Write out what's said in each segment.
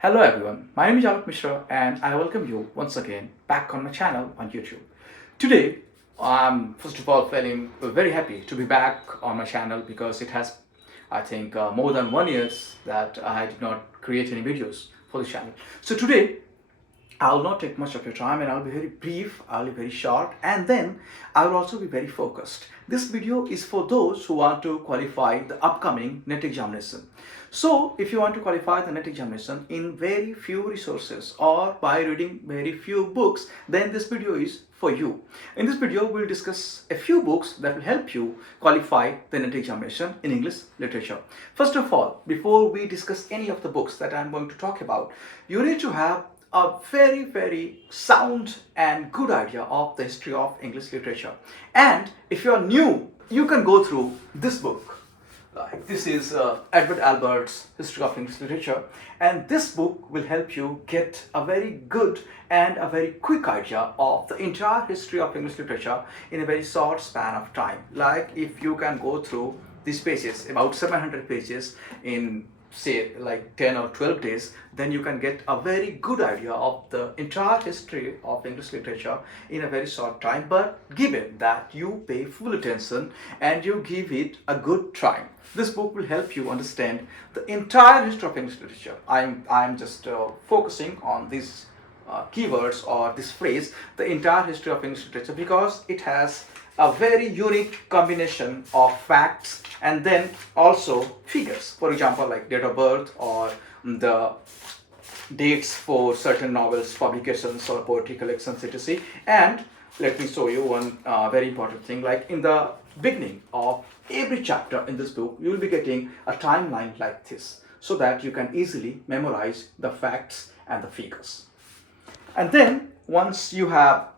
Hello everyone, my name is Alok Mishra and I welcome you once again back on my channel on YouTube. Today, I'm first of all feeling very happy to be back on my channel because it has, I think, more than 1 year that I did not create any videos for the channel. So today, I will not take much of your time and I'll be very brief, I'll be very short, and then I will also be very focused. This video is for those who want to qualify the upcoming NET examination. So if you want to qualify the NET examination in very few resources or by reading very few books, then this video is for you. In this video, we'll discuss a few books that will help you qualify the NET examination in English literature. First of all, before we discuss any of the books that I'm going to talk about, you need to have a very sound and good idea of the history of English literature. And if you are new, you can go through this book. This is Edward Albert's History of English Literature, and this book will help you get a very good and a very quick idea of the entire history of English literature in a very short span of time. Like if you can go through these pages, about 700 pages in say like 10 or 12 days, then you can get a very good idea of the entire history of English literature in a very short time, but given that you pay full attention and you give it a good try. This book will help you understand the entire history of English literature. I'm just focusing on these keywords or this phrase, the entire history of English literature, because it has a very unique combination of facts and then also figures. For example, like date of birth or the dates for certain novels, publications or poetry collections, etc. And let me show you one very important thing. Like in the beginning of every chapter in this book, you will be getting a timeline like this so that you can easily memorize the facts and the figures. And then once you have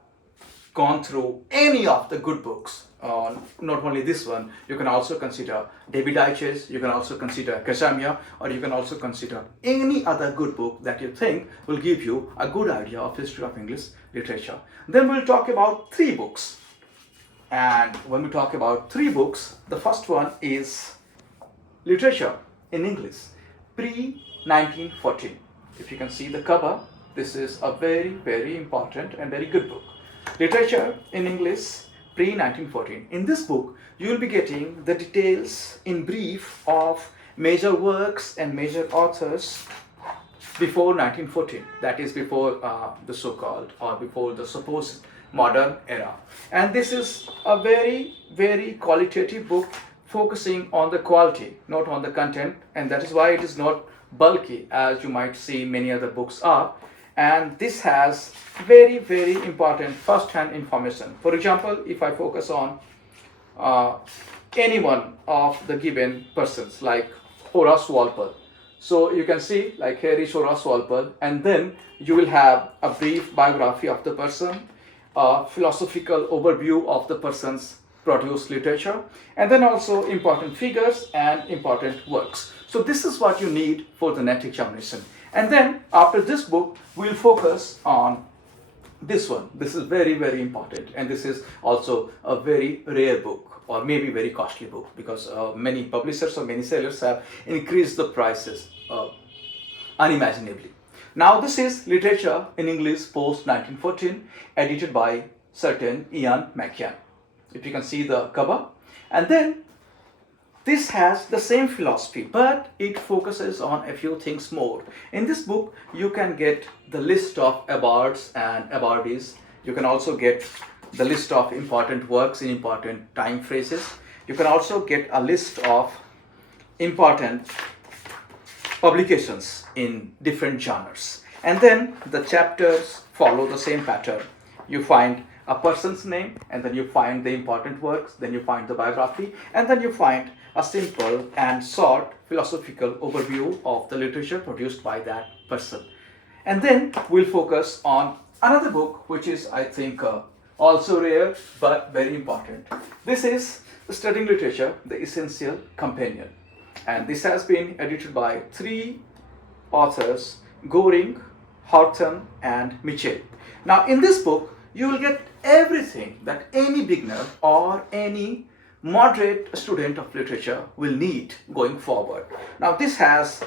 gone through any of the good books, not only this one, you can also consider David Icke's, you can also consider Casamia, or you can also consider any other good book that you think will give you a good idea of history of English literature. Then we'll talk about 3 books. And when we talk about 3 books, the first one is Literature in English, pre-1914. If you can see the cover, this is a very important and very good book. Literature in English pre-1914. In this book, you will be getting the details in brief of major works and major authors before 1914. That is before the so-called or before the supposed modern era. And this is a very qualitative book focusing on the quality, not on the content. And that is why it is not bulky as you might see many other books are. And this has very important first-hand information. For example, if I focus on any one of the given persons like Horace Walpole, so you can see like here is Horace Walpole, and then you will have a brief biography of the person, a philosophical overview of the person's produced literature, and then also important figures and important works. So this is what you need for the NET examination. And then after this book, we'll focus on this one. This is very important, and this is also a very rare book or maybe very costly book because many publishers or many sellers have increased the prices unimaginably. Now this is Literature in English post 1914, edited by certain Ian McCann. If you can see the cover, and then this has the same philosophy, but it focuses on a few things more. In this book, you can get the list of awards and awardees. You can also get the list of important works in important time phrases. You can also get a list of important publications in different genres. And then the chapters follow the same pattern. You find a person's name, and then you find the important works, then you find the biography, and then you find a simple and short philosophical overview of the literature produced by that person. And then we'll focus on another book which is, I think, also rare but very important. This is Studying Literature, the Essential Companion, and this has been edited by 3 authors, Goring, Horton and Mitchell. Now in this book, you will get everything that any beginner or any moderate student of literature will need going forward. Now this has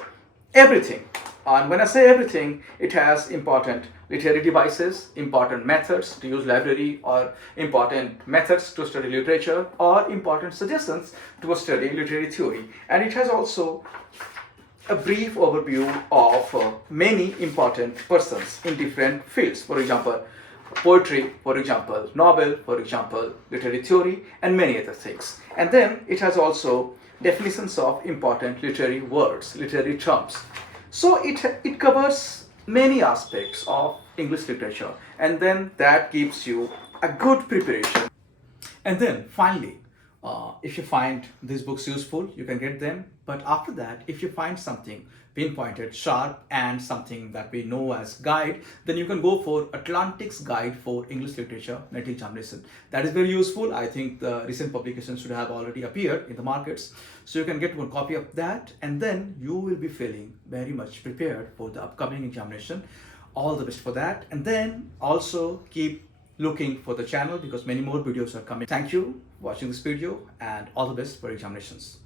everything And when I say everything, it has important literary devices, important methods to use library, or important methods to study literature, or important suggestions to study literary theory. And it has also a brief overview of many important persons in different fields. For example, poetry, for example, novel, for example, literary theory, and many other things. And then it has also definitions of important literary words, literary terms. So it covers many aspects of English literature, and then that gives you a good preparation. And then finally, if you find these books useful, you can get them. But after that, if you find something pinpointed, sharp, and something that we know as guide, then you can go for Atlantic's Guide for English Literature Native Examination. That is very useful. I think the recent publications should have already appeared in the markets. So you can get one copy of that, and then you will be feeling very much prepared for the upcoming examination. All the best for that. And then also keep looking for the channel because many more videos are coming. Thank you for watching this video, and all the best for examinations.